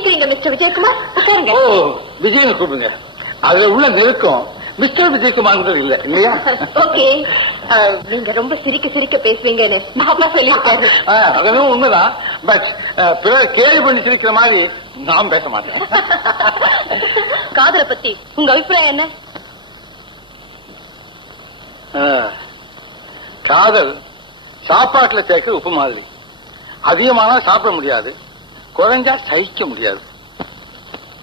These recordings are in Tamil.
கேக்குறீங்க மிஸ்டர் விஜயகுமார்? ஓ, விஜயன் கூப்பிடுங்க. அதுல உள்ள நெருக்கம் மிஸ்டர் விஜயகுமார் இல்ல இல்லையா? ஓகே. நீங்க ரொம்ப சிரிக்க சிரிக்க பேசுவீங்கன்னு அப்பா சொல்லியிருக்காரு. அதெல்லாம் உண்மைதான். பட் பிறர் கேள்வி பண்ணி சிரிக்கிற மாதிரி நான் பேச மாட்டேன். காதலை பத்தி உங்க அபிப்பிராயம் என்ன? காதல் சாப்பாட்டுல சேர்க்க உப்பு மாதிரி. அதிகமானா சாப்பிட முடியாது, குறைஞ்சா சகிக்க முடியாது.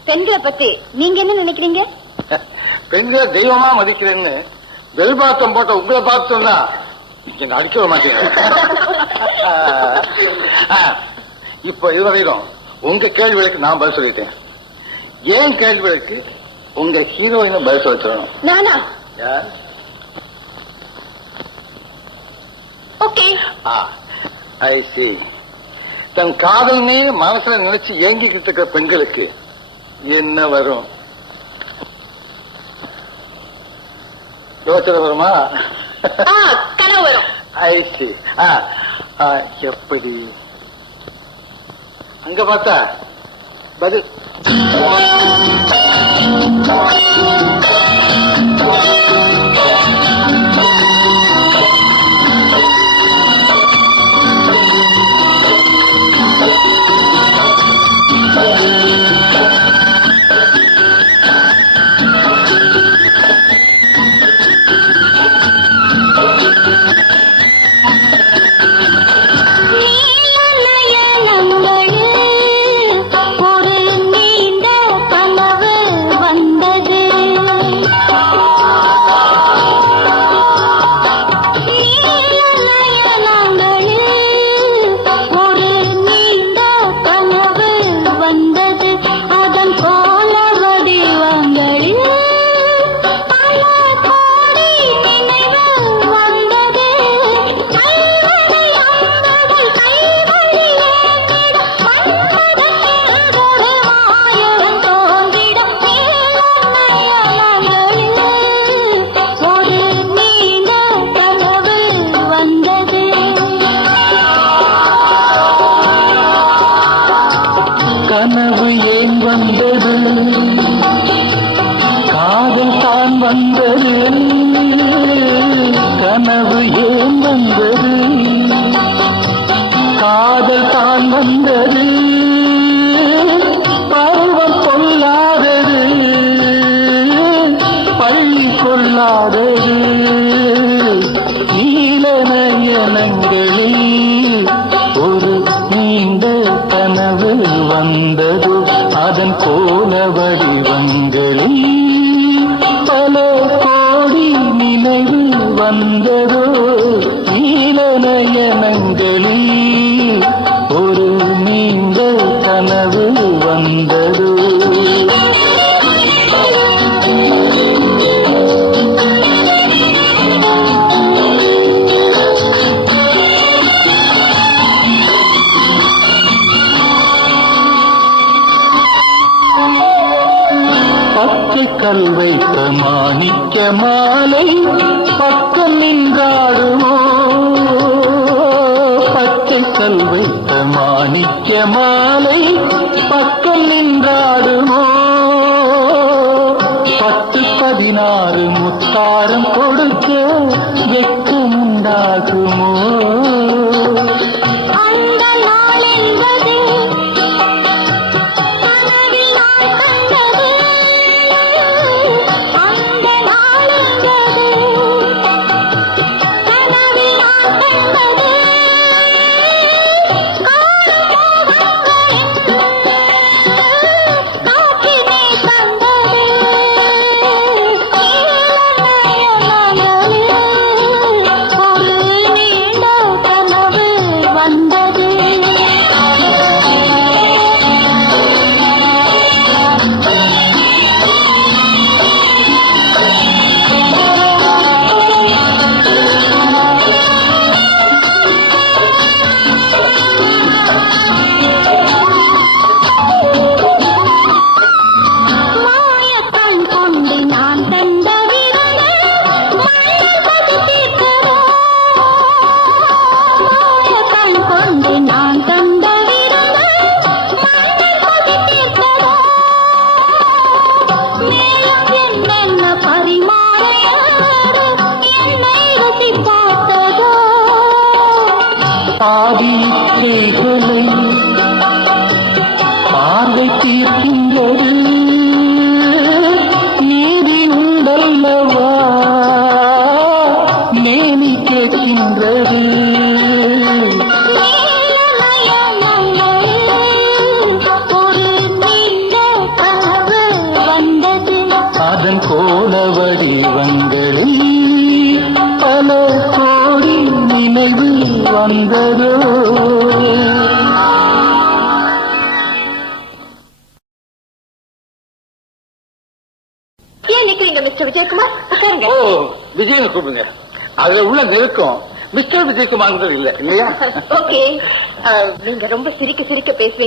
பெண்களை பத்தி நீங்க என்ன நினைக்கிறீங்க? பெண்களை தெய்வமா மதிக்கிறேன்னு வெல்பாத்தம் போட்ட உங்களை பார்த்து சொன்னா என்ன அடிக்க மாட்டேங்க. இப்ப இதுவரையிலும் உங்க கேள்விகளுக்கு நான் பதில் சொல்லிட்டேன். ஏன் கேள்விகளுக்கு உங்க ஹீரோயின பதில் சொல்ல சொல்லணும். நானா? ஓகே. ஐ சி. தன் காதல் மீது மனசுல நினைச்சு ஏங்கிக்கிட்டு இருக்கிற பெண்களுக்கு என்ன வரும்? யோசனை வருமா? கனவு வரும். ஐ சி. எப்படி? அங்க பார்த்தா பதில். நீங்க மிஸ்டர் விஜயகுமார் உட்காருங்க. ஓ, விஜயனை கூப்பிடுங்க. அதுல உள்ள நெருக்கம் மிஸ்டர் விஜயகுமார் இல்ல இல்லையா? ஓகே, நீங்க ரொம்ப சிரிக்க சிரிக்க பேசுவீங்க.